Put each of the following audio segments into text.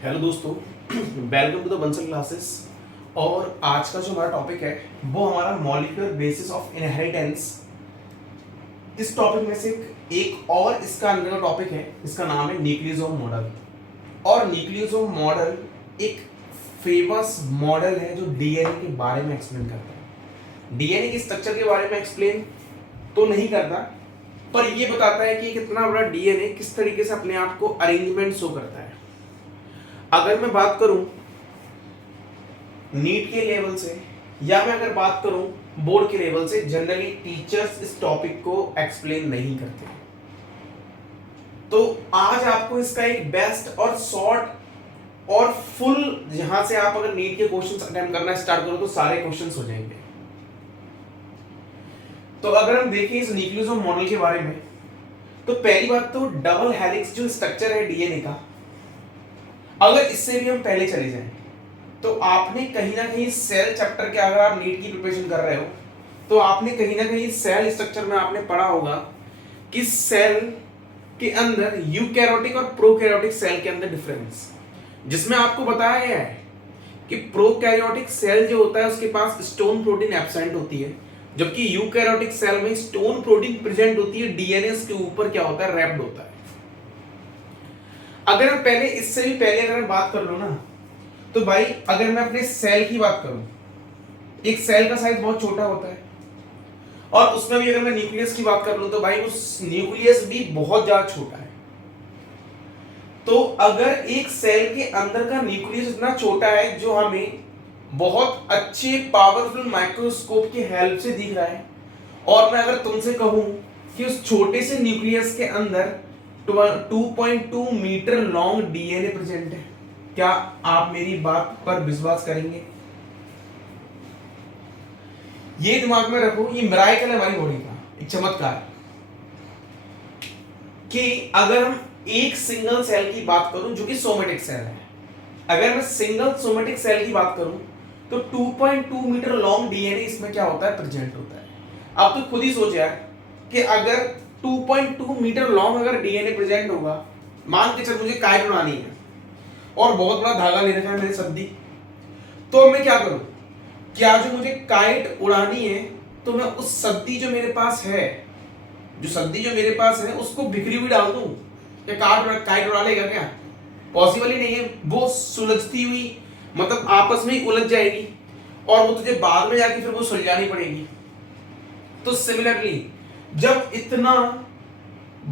Hello दोस्तों, welcome to the Bansal classes. और आज का जो हमारा टॉपिक है वो हमारा मॉलिक्यूलर बेसिस ऑफ इनहेरिटेंस। इस टॉपिक में से एक और इसका अंदर का टॉपिक है, इसका नाम है न्यूक्लियोसोम मॉडल। और न्यूक्लियोसोम मॉडल एक फेमस मॉडल है जो डीएनए के बारे में एक्सप्लेन करता है। डीएनए के स्ट्रक्चर के बारे में एक्सप्लेन तो नहीं करता, पर ये बताता है कि कितना बड़ा डीएनए किस तरीके से अपने आप को अरेंजमेंट शो करता है। अगर मैं बात करूं नीट के लेवल से या मैं अगर बात करूं बोर्ड के लेवल से, जनरली टीचर्स इस टॉपिक को एक्सप्लेन नहीं करते। तो आज आपको इसका एक बेस्ट और शॉर्ट और फुल, जहां से आप अगर नीट के क्वेश्चंस अटेम्प्ट करना स्टार्ट करो तो सारे क्वेश्चंस हो जाएंगे। तो अगर हम देखें इस न्यूक्लियोसोम मॉडल के बारे में, तो पहली बात तो डबल हेलिक्स जो स्ट्रक्चर है डीएनए का, अगर इससे भी हम पहले चले जाएं तो आपने कहीं ना कहीं सेल चैप्टर के, अगर आप नीट की प्रिपरेशन कर रहे हो तो आपने कहीं ना कहीं सेल स्ट्रक्चर में आपने पढ़ा होगा कि सेल के अंदर यूकैरियोटिक और प्रोकैरियोटिक सेल के अंदर डिफरेंस, जिसमें आपको बताया गया है कि प्रोकैरियोटिक सेल जो होता है उसके पास स्टोन प्रोटीन एब्सेंट होती है, जबकि यूकैरियोटिक सेल में स्टोन प्रोटीन प्रेजेंट होती है, डीएनए के ऊपर क्या होता है, रैप्ड होता है। अगर हम पहले इससे भी पहले अगर मैं बात कर लूं ना, तो भाई अगर मैं अपने सेल की बात करूं, एक सेल का साइज बहुत छोटा होता है, और उसमें भी अगर मैं न्यूक्लियस की बात कर लूं तो भाई उस न्यूक्लियस भी बहुत ज्यादा छोटा है। तो अगर एक सेल के अंदर का न्यूक्लियस इतना छोटा है जो हमें बहुत अच्छे पावरफुल माइक्रोस्कोप की हेल्प से दिख रहा है, और मैं अगर तुमसे कहूं कि उस छोटे से न्यूक्लियस के अंदर 2.2 मीटर लॉन्ग डीएनए प्रेजेंट है, क्या आप मेरी बात पर विश्वास करेंगे? ये दिमाग में रखो, ये मिराकल है हमारी बॉडी का, एक चमत्कार, कि अगर हम एक सिंगल सेल की बात करूं जो कि सोमेटिक सेल है, अगर मैं सिंगल सोमेटिक सेल की बात करूं तो 2.2 मीटर लॉन्ग डीएनए इसमें क्या होता है, प्रेजेंट होता है। अब तो खुद ही सोच यार कि अगर 2.2 मीटर लॉन्ग अगर डीएनए प्रेजेंट होगा, मान के चल मुझे काइट उड़ानी है और बहुत बड़ा धागा ले रखा है मेरे सब्दी, तो मैं क्या करूं? क्या जो मुझे काइट उड़ानी है तो मैं उस सब्दी जो मेरे पास है, जो सब्दी जो मेरे पास है उसको बिखरी हुई डाल दूं? क्या काइट उड़ा लेगा? क्या पॉसिबल ही नहीं है। वो सुलझती हुई मतलब आपस में ही उलझ जाएगी और वो तुझे बाद में जाके फिर वो सुलझानी पड़ेगी। तो सिमिलरली जब इतना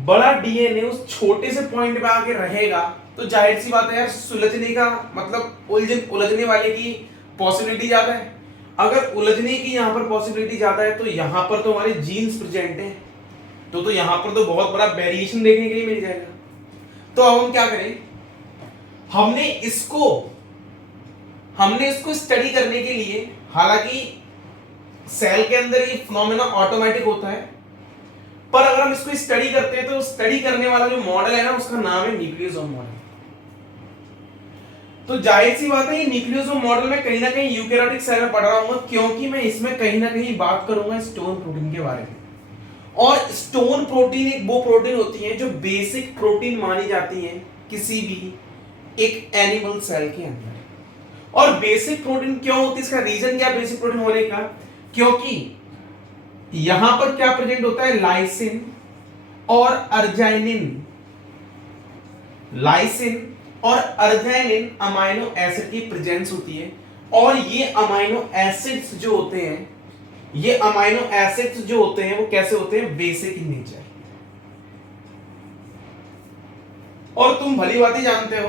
बड़ा डीएनए उस छोटे से पॉइंट पे आके रहेगा तो जाहिर सी बात है यार, सुलझने का मतलब उलझने वाले की पॉसिबिलिटी ज्यादा है। अगर उलझने की यहाँ पर पॉसिबिलिटी ज्यादा है तो यहाँ पर तो हमारे जीन्स प्रेजेंट हैं, तो यहाँ पर तो बहुत बड़ा वेरिएशन देखने के लिए मिल जाएगा। तो अब हम क्या करें? हमने इसको स्टडी करने के लिए, हालांकि सेल के अंदर ये फिनोमेना ऑटोमेटिक होता है, पर अगर हम इसको स्टडी करते हैं तो स्टडी करने वाला जो मॉडल है ना, उसका नाम है न्यूक्लियोसोम मॉडल। तो जाहिर सी बात है ये न्यूक्लियोसोम मॉडल में कहीं ना कहीं यूकैरियोटिक सेल में पढ़ रहा हूं, क्योंकि मैं इसमें कहीं ना कहीं बात करूंगा स्टोन प्रोटीन के बारे में। और स्टोन प्रोटीन एक वो प्रोटीन होती है जो बेसिक प्रोटीन मानी जाती है किसी भी एक एनिमल सेल के अंदर। और बेसिक प्रोटीन क्यों होती है, इसका रीजन क्या बेसिक प्रोटीन होने का? क्योंकि यहां पर क्या प्रेजेंट होता है, लाइसिन और अर्जिनिन। लाइसिन और अर्जिनिन अमाइनो एसिड की प्रेजेंस होती है, और ये अमाइनो एसिड्स जो होते हैं, ये अमाइनो एसिड्स जो होते हैं वो कैसे होते हैं, बेसिक इन नेचर। और तुम भली बात ही जानते हो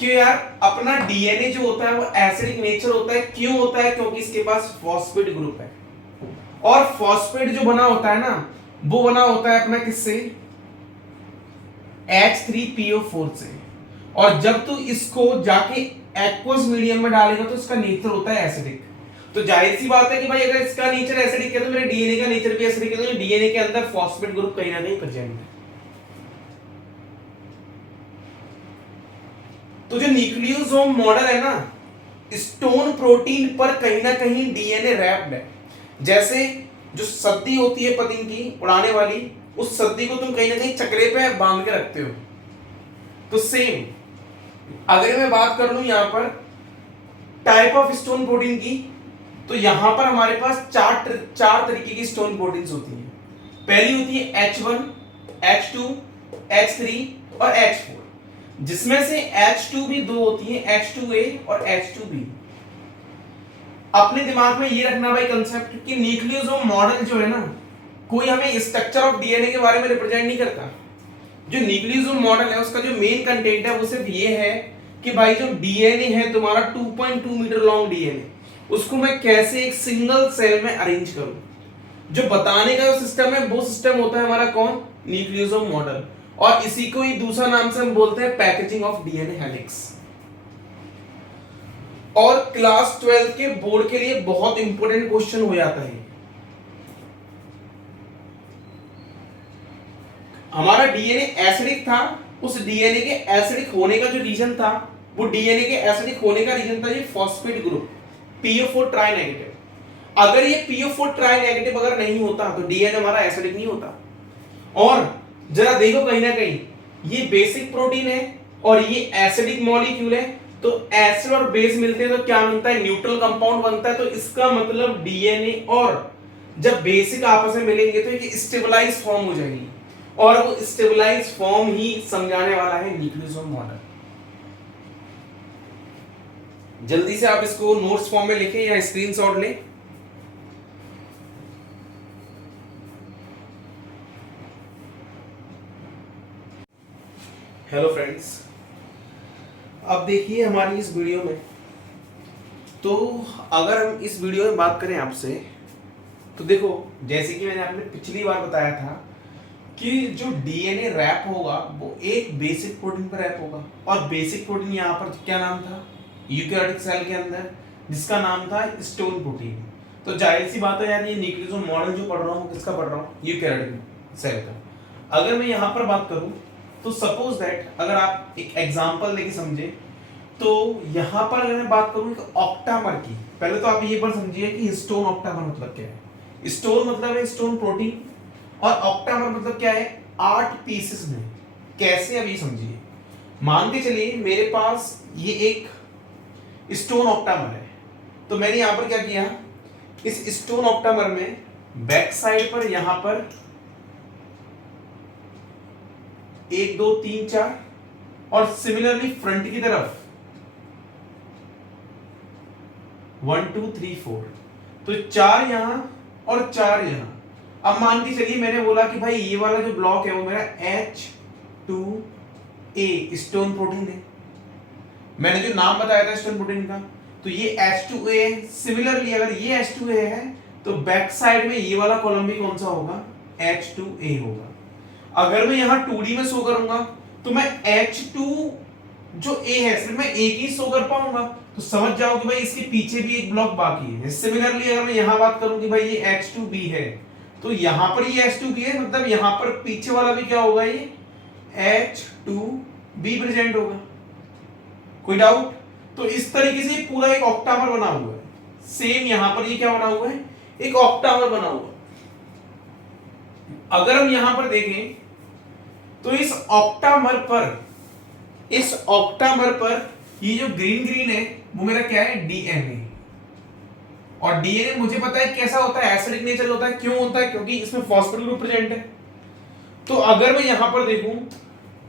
कि यार अपना डीएनए जो होता है वो एसिडिक नेचर होता है। क्यों होता है? क्योंकि इसके पास फॉस्फेट ग्रुप है, और फॉस्फेट जो बना होता है ना, वो बना होता है अपना किससे, H3PO4 से। और जब तू इसको जाके एक्वस मीडियम में डालेगा तो इसका नेचर होता है एसिडिक। तो जाहिर सी बात है कि भाई अगर इसका नेचर एसिडिक है तो मेरे डीएनए का नेचर भी एसिडिक है, तो डीएनए के अंदर फॉस्फेट ग्रुप कहीं ना कहीं प्रेजेंट है। तो जो न्यूक्लियोसोम मॉडल है ना, स्टोन प्रोटीन पर कहीं ना कहीं डीएनए रैप्ड है। जैसे जो सद्दी होती है पतंग की उड़ाने वाली, उस सद्दी को तुम कहीं ना कहीं चक्रे पे बांध के रखते हो, तो सेम अगर मैं बात कर लूं यहां पर टाइप ऑफ स्टोन प्रोटीन की, तो यहां पर हमारे पास चार तरीके की स्टोन प्रोटीन्स होती हैं। पहली होती है H1, H2, H3 और H4, जिसमें से H2 भी दो होती है, H2A और H2B। अपने दिमाग में ये रखना भाई कंसेप्ट कि न्यूक्लियोसोम मॉडल जो है ना, कोई हमें स्ट्रक्चर ऑफ डीएनए के बारे में रिप्रेजेंट नहीं करता। जो न्यूक्लियोसोम मॉडल है उसका जो मेन कंटेंट है वो सिर्फ ये है कि भाई जो डीएनए है तुम्हारा 2.2 मीटर लॉन्ग डीएनए, उसको मैं कैसे एक सिंगल सेल में अरेंज करूं। जो बताने का जो सिस्टम है वो सिस्टम होता है हमारा कौन, न्यूक्लियोसोम मॉडल। और इसी को ही दूसरा नाम से हम बोलते हैं पैकेजिंग ऑफ डीएनए हेलिक्स। और क्लास 12 के बोर्ड के लिए बहुत इंपॉर्टेंट क्वेश्चन हो जाता है। हमारा डीएनए एसिडिक था, उस डीएनए के एसिडिक होने का जो रीजन था, वो डीएनए के एसिडिक होने का रीजन था ये phosphate group PO4 try negative. अगर ये PO4 ट्राई नेगेटिव अगर नहीं होता तो डीएनए हमारा एसिडिक नहीं होता। और जरा देखो कहीं ना कहीं ये बेसिक प्रोटीन है और ये एसिडिक मॉलिक्यूल है, तो एसिड और बेस मिलते हैं तो क्या बनता है, न्यूट्रल कंपाउंड बनता है। तो इसका मतलब डीएनए और जब बेसिक आपस में मिलेंगे तो एक स्टेबलाइज फॉर्म हो जाएगी, और वो स्टेबलाइज फॉर्म ही समझाने वाला है न्यूक्लियोसोम मॉडल। जल्दी से आप इसको नोट्स फॉर्म में लिखें या स्क्रीनशॉट लें। हेलो फ्रेंड्स, अब देखिए हमारी इस वीडियो में, तो अगर हम इस वीडियो में बात करें आपसे, तो देखो जैसे कि मैंने आपने पिछली बार बताया था कि जो डीएनए रैप होगा वो एक बेसिक प्रोटीन पर रैप होगा। और बेसिक प्रोटीन यहाँ पर क्या नाम था, यूकैरियोटिक सेल के अंदर, जिसका नाम था स्टोन प्रोटीन। तो जाहिर सी बात है यार, ये न्यूक्लियोसोम मॉडल जो पढ़ रहा हूँ किसका पढ़ रहा हूँ, यूकैरियोटिक सेल का। अगर मैं यहाँ पर बात करूँ तो सपोज दैट, अगर आप एक एग्जांपल लेके समझे, तो यहाँ पर अगर मैं बात करूँ एक ऑक्टामर की, पहले तो आप ये पर समझिए कि हिस्टोन ऑक्टामर मतलब क्या है। स्टोन मतलब है स्टोन प्रोटीन, और ऑक्टामर मतलब क्या है, 8 पीसेस में। कैसे, अभी समझिए। मान के चलिए मेरे पास ये एक स्टोन ऑक्टामर है, तो मैंने यहां पर क्या किया, इस स्टोन ऑक्टामर में बैक साइड पर यहां पर 1 2 3 4, और सिमिलरली फ्रंट की तरफ 1 2 3 4, तो 4 यहां और 4 यहां। अब मान के चलिए मैंने बोला कि भाई ये वाला जो ब्लॉक है वो मेरा H2A स्टोन प्रोटीन है। मैंने जो नाम बताया था स्टोन प्रोटीन का, तो ये H2A। सिमिलरली अगर ये H2A है तो बैक साइड में ये वाला कॉलम भी कौन सा होगा, H2A होगा। अगर मैं यहाँ 2D में शो करूंगा तो मैं H2 जो A है सिर्फ मैं एक ही शो कर पाऊंगा, तो समझ जाओ कि भाई इसके पीछे भी एक ब्लॉक बाकी है। सिमिलरली अगर मैं यहाँ बात करूं कि भाई ये H2B है, तो यहां पर ये H2B है, मतलब यहां पर पीछे वाला भी क्या होगा, ये H2B प्रेजेंट होगा। कोई डाउट? तो इस तरीके से पूरा एक ऑक्टामर बना हुआ है। सेम यहां पर ये क्या बना हुआ है, एक ऑक्टामर बना हुआ है। अगर हम यहां पर देखें तो इस ऑक्टामर पर ये जो ग्रीन ग्रीन है वो मेरा क्या है, डीएनए। और डीएनए मुझे पता है कैसा होता है, एसिडिक नेचर होता है। क्यों होता है, क्योंकि इसमें फॉस्फेट ग्रुप प्रेजेंट है। तो अगर मैं यहां पर देखूं,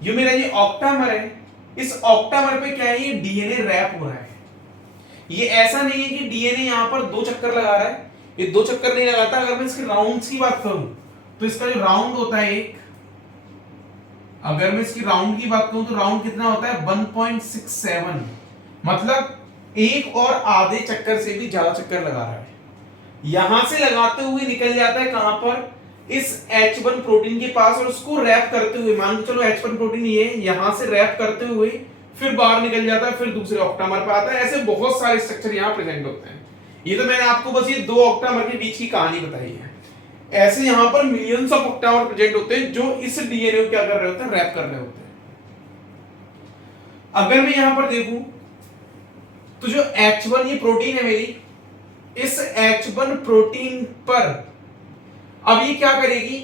ये मेरा ये ऑक्टामर है, इस ऑक्टामर पे क्या है, ये डीएनए रैप हो रहा है। ये ऐसा नहीं है कि डीएनए यहां पर 2 चक्कर लगा रहा है, ये 2 चक्कर नहीं लगाता। अगर मैं इसके राउंड्स की बात करूं तो इसका जो राउंड होता है एक, अगर मैं इसकी राउंड की बात करूं तो राउंड कितना होता है, 1.67, मतलब एक और आधे चक्कर से भी ज्यादा चक्कर लगा रहा है। यहां से लगाते हुए निकल जाता है कहां पर, इस H1 प्रोटीन के पास, और उसको रैप करते हुए, मान के चलो H1 प्रोटीन ये यहां से रैप करते हुए फिर बाहर निकल जाता है, फिर दूसरे ऑक्टामर पे आता है। ऐसे बहुत सारे स्ट्रक्चर यहां प्रेजेंट होते हैं। ये तो मैंने आपको बस ये 2 ऑक्टामर के बीच की कहानी बताई है। ऐसे यहां पर मिलियंस ऑफ ऑक्टामर प्रेजेंट होते हैं जो इस डीएनए को क्या कर रहे होते हैं, रैप कर रहे होते हैं। अगर मैं यहां पर देखूं तो जो H1 ये प्रोटीन है मेरी, इस H1 प्रोटीन पर अब ये क्या करेगी,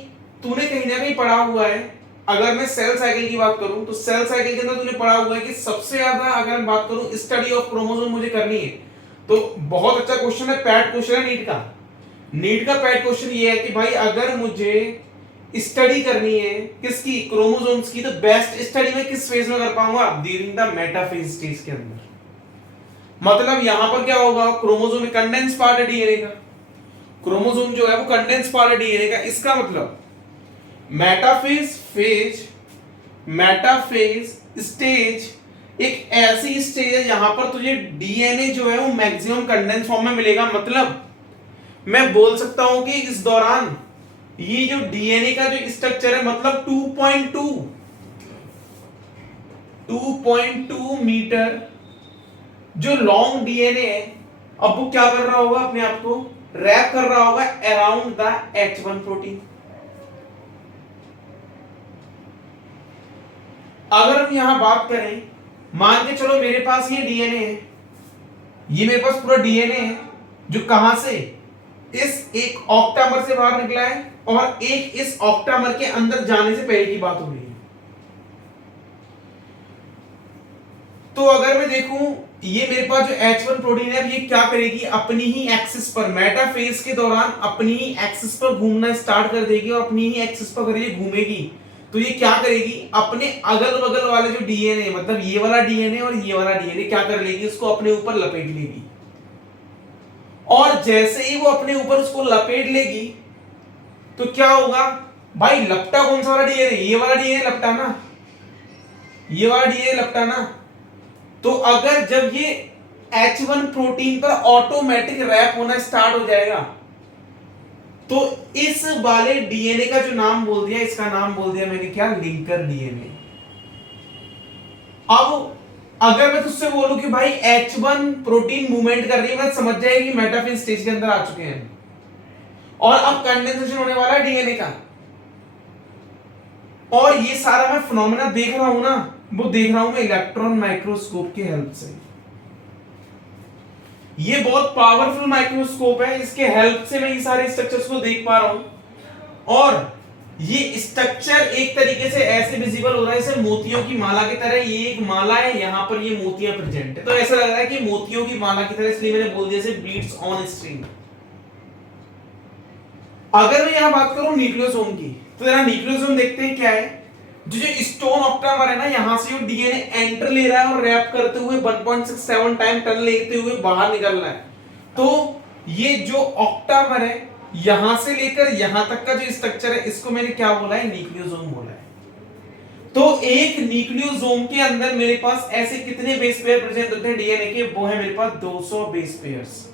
तूने कहीं ना कहीं पढ़ा हुआ है अगर मैं सेल साइकिल की बात करूं तो सेल साइकिल के अंदर तूने पढ़ा हुआ है कि सबसे ज्यादा अगर मैं बात करूं स्टडी ऑफ क्रोमोसोम मुझे करनी है तो बहुत अच्छा क्वेश्चन है, पैट क्वेश्चन है नीट का पैट क्वेश्चन ये है कि भाई अगर मुझे स्टडी करनी है किसकी, क्रोमोसोम्स की, तो बेस्ट स्टडी मैं किस फेज में कर पाऊंगा, ड्यूरिंग द मेटाफेज स्टेज के अंदर। मतलब यहां पर क्या होगा, क्रोमोसोम में कंडेंस पार्ट है डीएनए का, क्रोमोसोम जो है वो कंडेंस पार्ट है डीएनए का। इसका मतलब मेटाफेज स्टेज एक ऐसी स्टेज है जहां पर तुझे डीएनए जो है वो मैक्सिमम कंडेंस फॉर्म में मिलेगा। मतलब मैं बोल सकता हूं कि इस दौरान ये जो डीएनए का जो स्ट्रक्चर है मतलब 2.2 मीटर जो लॉन्ग डीएनए है, अब वो क्या कर रहा होगा, अपने आप को रैप कर रहा होगा अराउंड द H1 प्रोटीन। अगर हम यहां बात करें, मान के चलो मेरे पास ये डीएनए है, ये मेरे पास पूरा डीएनए है जो कहां से, इस एक ऑक्टामर से बाहर निकला है और एक इस ऑक्टामर के अंदर जाने से पहले की बात हो रही है। तो अगर मैं देखूं ये मेरे पास जो H1 प्रोटीन है ये क्या करेगी, अपनी ही एक्सिस पर मेटाफेज के दौरान अपनी ही एक्सिस पर घूमना स्टार्ट कर देगी और अपनी ही एक्सिस पर ये घूमेगी। तो ये क्या करेगी, अपने अगल बगल वाले जो डीएनए मतलब ये वाला डीएनए और ये वाला डीएनए क्या कर लेगी, उसको अपने ऊपर लपेट लेगी। और जैसे ही वो अपने ऊपर उसको लपेट लेगी तो क्या होगा भाई, लपटा कौन सा वाला डीएनए, ये वाला डीएनए लपटा ना, ये वाला डीएनए लपटा ना। तो अगर जब ये H1 प्रोटीन पर ऑटोमेटिक रैप होना स्टार्ट हो जाएगा तो इस वाले डीएनए का जो नाम बोल दिया, इसका नाम बोल दिया मैंने क्या, लिंकर डीएनए। अब अगर मैं तुझसे बोलूं कि भाई H1 प्रोटीन मूवमेंट कर रही है, मैं समझ जाएगी कि मेटाफेज स्टेज के अंदर आ चुके हैं और अब कंडेंसेशन होने वाला है डीएनए का। और ये सारा मैं फिनोमेना देख रहा हूं ना, वो देख रहा हूं मैं इलेक्ट्रॉन माइक्रोस्कोप की हेल्प से। ये बहुत पावरफुल माइक्रोस्कोप है, इसके हेल्प से मैं ये सारे स्ट्रक्चर्स को देख पा रहा हूं और ये स्ट्रक्चर एक तरीके से ऐसे विजिबल हो रहा है जैसे मोतियों की माला की तरह। ये एक माला है, यहां पर ये मोतियां प्रेजेंट है, तो ऐसा लग रहा है कि मोतियों की माला की तरह, इसलिए मैंने बोल दिया जैसे बीड्स ऑन स्ट्रिंग। अगर मैं यहां बात करूं न्यूक्लियोसोम की, तो जरा न्यूक्लियोसोम देखते हैं क्या है। जो स्टोन ऑक्टामर है ना, यहां से जो डीएनए एंटर ले रहा है और रैप करते हुए 1.67 टाइम टर्न लेते हुए बाहर निकल रहा है। तो ये जो ऑक्टामर है यहां से लेकर यहां तक का जो स्ट्रक्चर है, इसको मैंने क्या बोला है, न्यूक्लियोसोम बोला है। तो एक न्यूक्लियोसोम के अंदर मेरे पास ऐसे कितने बेस पेयर प्रेजेंट होते हैं डीएनए के, वो है मेरे पास 200 बेस पेयर्स।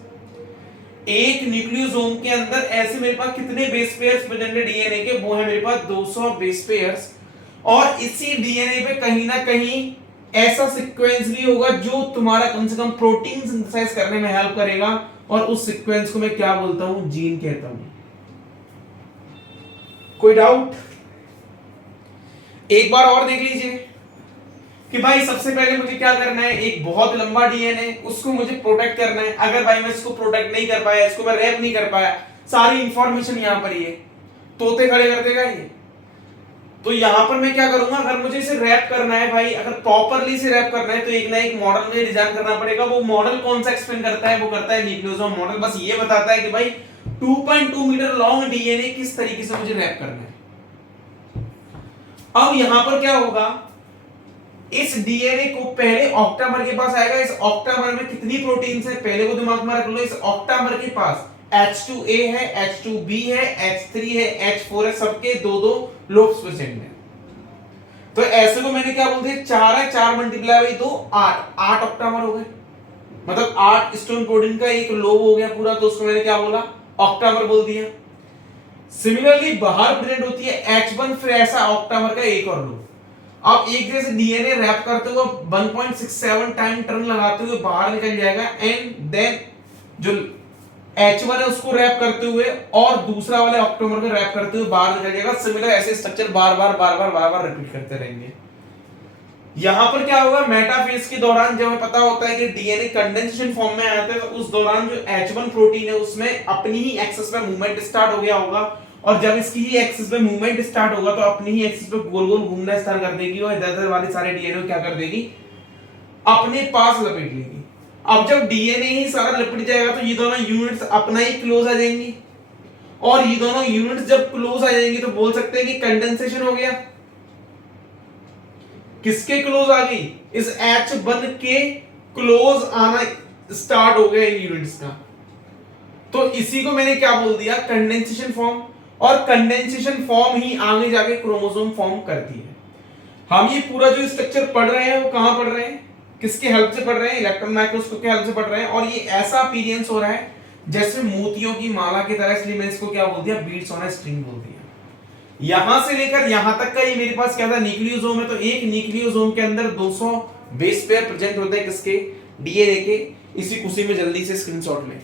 एक न्यूक्लियोसोम के अंदर ऐसे मेरे पास कितने बेस पेयर्स प्रेजेंट है डीएनए के, वो है मेरे पास 200 बेस पेयर्स। और इसी डीएनए पे कहीं ना कहीं ऐसा सीक्वेंस भी होगा जो तुम्हारा कम से कम प्रोटीन सिंथेसाइज करने में हेल्प करेगा, और उस सीक्वेंस को मैं क्या बोलता हूं, जीन कहता हूं। कोई डाउट? एक बार और देख लीजिए कि भाई सबसे पहले मुझे क्या करना है, एक बहुत लंबा डीएनए उसको मुझे प्रोटेक्ट करना है। अगर भाई मैं इसको प्रोटेक्ट नहीं कर पाया, इसको मैं रैप नहीं कर पाया, सारी इंफॉर्मेशन यहां पर ही है, तोते खड़े कर देगा ये। तो यहां पर मैं क्या करूंगा, अगर मुझे इसे रैप करना है भाई, अगर प्रॉपर्ली इसे रैप करना है तो एक ना एक मॉडल में डिजाइन करना पड़ेगा। वो मॉडल कौन सा एक्सप्लेन करता है, वो करता है न्यूक्लियोसोम मॉडल। बस ये बताता है कि भाई 2.2 मीटर लॉन्ग डीएनए किस तरीके से मुझे रैप करना है। अब यहां पर क्या होगा, इस डीएनए को पहले ऑक्टामर के पास आएगा। इस ऑक्टामर में कितनी प्रोटीन्स है पहले को दिमाग में रख लो। इस ऑक्टामर के पास H2A है, H2B है, H3 है, H4 है, सबके दो दो लोब्स प्रेजेंट है। तो ऐसे को मैंने क्या बोल दिया, 4 है, 4 मल्टीप्लाई बाई 2 8 ऑक्टामर हो गए, मतलब 8 स्टोन प्रोटीन का एक लोब हो गया पूरा। तो उसको मैंने क्या बोला, ऑक्टामर बोल दिया। सिमिलरली बाहर प्रेजेंट होती है H1, फिर ऐसा ऑक्टामर का एक और लोब। अब एक जैसे डीएनए रैप करते हुए 1.67 टाइम टर्न लगाते हुए बाहर निकल जाएगा, एंड देन जो H1 है उसको रैप करते हुए और दूसरा वाले ऑक्टामर को रैप करते हुए बाहर निकल जाएगा। सिमिलर ऐसे स्ट्रक्चर बार बार रिपीट करते रहेंगे। यहां पर क्या होगा, मेटाफेज के दौरान जब हमें पता होता है कि डीएनए कंडेंसेशन फॉर्म में आता है, तो उस दौरान जो H1 प्रोटीन है उसमें अपनी ही एक्सेस में मूवमेंट स्टार्ट हो गया होगा और जब इसकी ही एक्सिस पे मूवमेंट स्टार्ट होगा तो अपनी ही एक्सिस पे गोल गोल घूमना स्टार्ट कर देगी और इधर उधर वाले सारे डीएनए क्या कर देगी, अपने पास लपेट लेगी। अब जब डीएनए ही सारा लपेट जाएगा तो ये दोनों यूनिट्स अपना ही क्लोज आ जाएंगी, और ये दोनों यूनिट्स जब क्लोज आ जाएंगी तो बोल सकते हैं कि कंडेंसेशन हो गया। किसके क्लोज आ गई, इस H1 के क्लोज आना स्टार्ट हो गया इन यूनिट्स का। तो इसी को मैंने क्या बोल दिया, कंडेंसेशन फॉर्म। और कंडेंसेशन फॉर्म ही आगे जाके क्रोमोसोम फॉर्म करती है। हम ये पूरा जो स्ट्रक्चर पढ़ रहे हैं वो कहां पढ़ रहे हैं, किसके हेल्प से पढ़ रहे हैं, इलेक्ट्रॉन माइक्रोस्कोप के हेल्प से पढ़ रहे हैं। और ये ऐसा अपीयरेंस हो रहा है जैसे मोतियों की माला की तरह, इसलिए मैंने इसको क्या बोल दिया, बीड्स ऑन अ स्ट्रिंग बोल दिया। यहां से लेकर यहां तक का ये मेरे पास क्या था, न्यूक्लियोसोम है। तो एक न्यूक्लियोसोम के अंदर 200 बेस पेयर प्रेजेंट होते हैं, किसके, डीएनए के। इसी खुशी में जल्दी से स्क्रीनशॉट लें।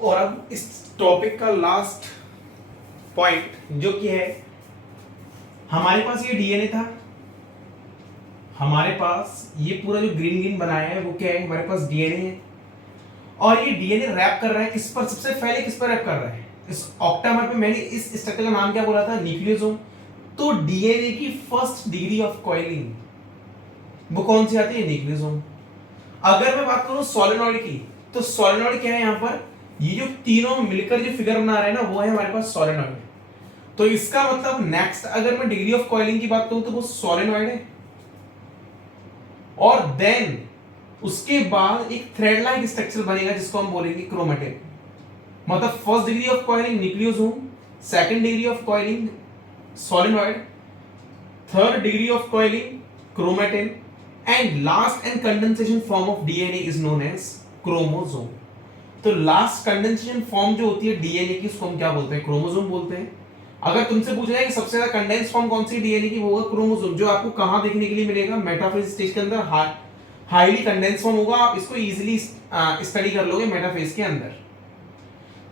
और अब इस टॉपिक का लास्ट पॉइंट जो कि है, हमारे पास ये डीएनए था, हमारे पास ये पूरा जो ग्रीन ग्रीन बनाया है वो क्या है, हमारे पास डीएनए है। और ये डीएनए रैप कर रहा है किस पर, सबसे पहले किस पर रैप कर रहा है, इस ऑक्टामर पे। मैंने इस स्ट्रक्चर का नाम क्या बोला था, न्यूक्लियोसोम। तो डीएनए की फर्स्ट डिग्री ऑफ कॉइलिंग वो कौन सी आती है, न्यूक्लियोसोम। अगर मैं बात करूं सोलेनॉइड की, तो सोलेनॉइड क्या है, यहां पर ये जो तीनों मिलकर जो फिगर बना रहे हैं ना, वो है हमारे पास सोलेनॉइड। तो इसका मतलब नेक्स्ट अगर मैं डिग्री ऑफ कॉइलिंग की बात करूं तो वो सोलेनॉइड है। और देन उसके बाद एक थ्रेड लाइक स्ट्रक्चर बनेगा जिसको हम बोलेंगे क्रोमेटिन। मतलब first degree of coiling nucleosome, second degree of coiling solenoid, third degree of coiling chromatin, and last and condensation form of DNA is known as chromosome. तो last condensation form जो होती है DNA की, उसको हम क्या बोलते हैं, क्रोमोसोम बोलते हैं। अगर तुमसे पूछा जाए कि सबसे ज्यादा कंडेंस फॉर्म कौन सी डीएनए की, वो होगा क्रोमोसोम, जो आपको कहां देखने के लिए मिलेगा, मेटाफेज स्टेज के अंदर हाईली कंडेंस फॉर्म होगा। आप इसको इजीली स्टडी कर लोगे मेटाफेज के अंदर।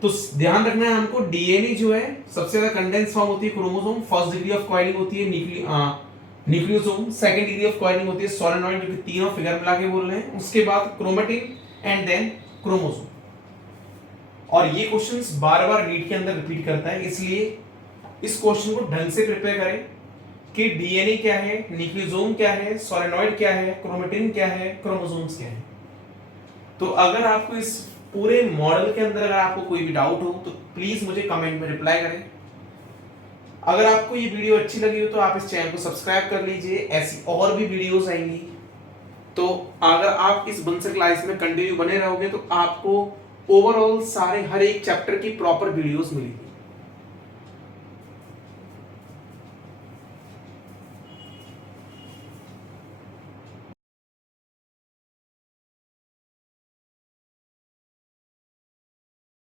तो ध्यान रखना है हमको, डीएनए जो है सबसे ज्यादा कंडेंस फॉर्म होती है chromosome, first degree of coiling होती है nucleosome, second degree of coiling होती है सोलेनॉइड, जो कि तीनों फिगर मिला के बोल रहे हैं, उसके बाद क्रोमेटिन एंड देन क्रोमोसोम। और ये क्वेश्चंस बार बार रीड के अंदर रिपीट करता है, इसलिए इस क्वेश्चन को ढंग से प्रिपेयर करें कि डीएनए क्या है, न्यूक्लियोसोम क्या है, सोलेनॉइड क्या है, क्रोमेटिन क्या है, क्रोमोसोम्स क्या है। तो अगर आपको इस पूरे मॉडल के अंदर अगर आपको कोई भी डाउट हो तो प्लीज मुझे कमेंट में रिप्लाई करें। अगर आपको ये वीडियो अच्छी लगी हो तो आप इस चैनल को सब्सक्राइब कर लीजिए, ऐसी और भी वीडियोस आएंगी। तो अगर आप इस बंसर क्लास में कंटिन्यू बने रहोगे तो आपको ओवरऑल सारे हर एक चैप्टर की प्रॉपर वीडियोस मिलेगी।